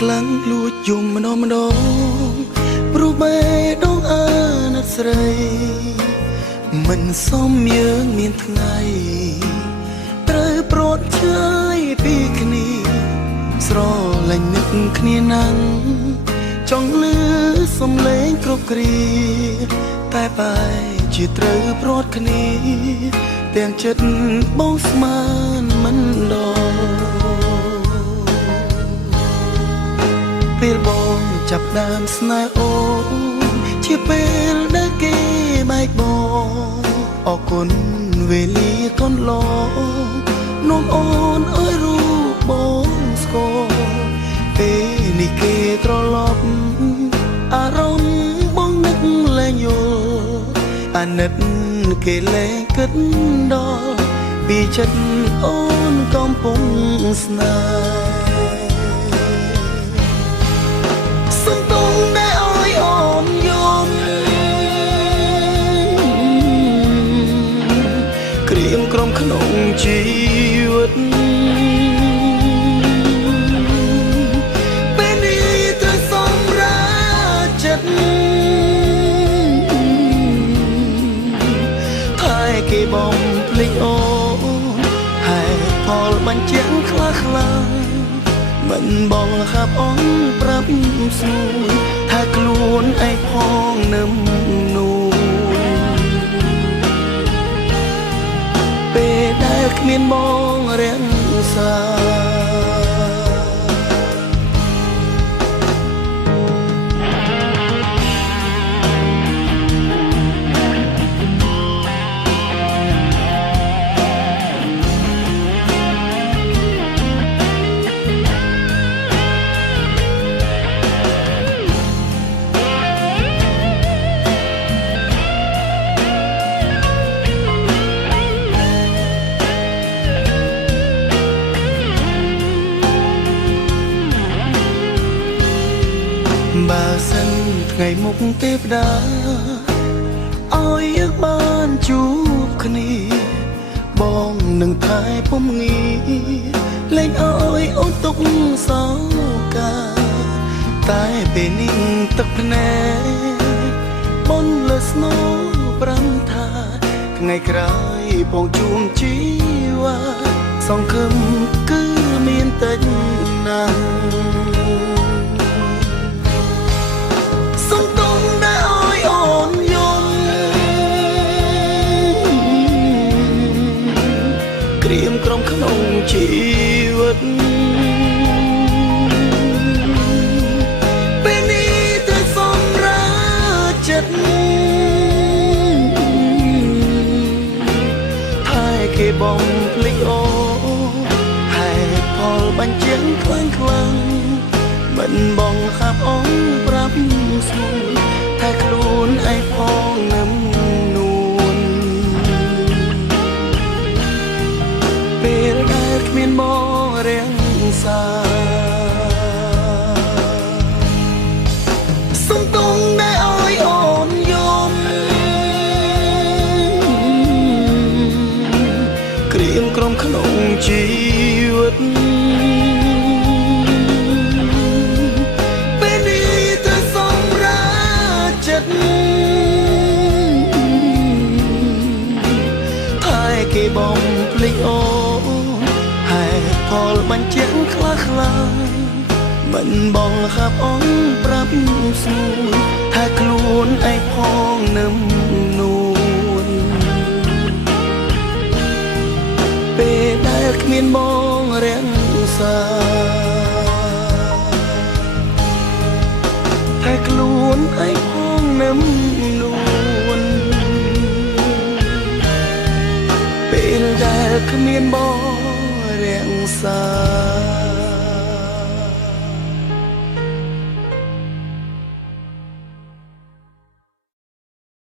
ខ្លាំងលួចយំម្ដងព្រោះបេះដូងអាណិតស្រីមិនសមយើងមានថ្ងៃត្រូវព្រាត់ឆ្ងាយពីគ្នាស្រលាញ់នឹកគ្នាណាំងចង់លឺសំឡេងគ្រប់គ្រាតែបែរជាត្រូវព្រាត់គ្នាទាំងចិត្តបងស្មានមិនដល់ពេលបងចាប់ដើមស្នេហ៍អូនជាពេលដែលគេបែកបងអរគុណវេលាកន្លងនាំអូនអើយរូបបងស្គាល់ពេលនេះគេត្រឡប់អារម្មណ៍បងនឹកលែងយល់អាណិតគេលែងគិតដល់ពីចិត្តអូនកំពុងស្នេហ៍សំទងដែលអើយអូនយំក្រៀមក្រំក្នុងជីវិតពេលនេះត្រូវសម្រាប់ចិត្តតែគេបំភ្លេចអូនហើយផលបញ្ជាក់ខ្លះមិនបងហាប់អងប្រាប់ស្រួយថាខ្លួនឯងផងនឹមនួនពេលដែលគ្មានបងរាំងសាបើសិនថ្ងៃមុខទេវតាឲ្យយើងបានជួបគ្នាបងនឹងថែពំងាលែងឲ្យអូនទុកសោកាតែពេលនេះទឹកភ្នែកបនលើស្នូប្រាំថាថ្ងៃក្រោយបងជួបជីវ៉ាសង្ឃឹមគឺមានតិចណាស់ក្រៀមក្រំក្នុងជីវិតពេលនេះត្រូវសម្រាប់ចិត្តតែគេបំភ្លេចអូហើយផលបញ្ជាក់ខ្លាំងមិនបងហាប់អងប្រាប់ស្រួយតែខ្លួនឯងផងនឹមពេលដែលគ្មានបងរាំងសាសំទងដែលអើយអូនយំក្រៀមក្រំក្នុងជីវិតពេលនេះត្រូវសម្រាប់ចិត្តតែគេបំភ្លេចអូផលបញ្ជាក់ខ្លះមិនបងហាប់អងប្រាប់ស្រួយថាខ្លួនឯងផងនឹមនួនពេលដែលគ្មានបងរាំងសាថាខ្លួនឯងផងនឹមនួនពេលដែលគ្មានបងរាំងសា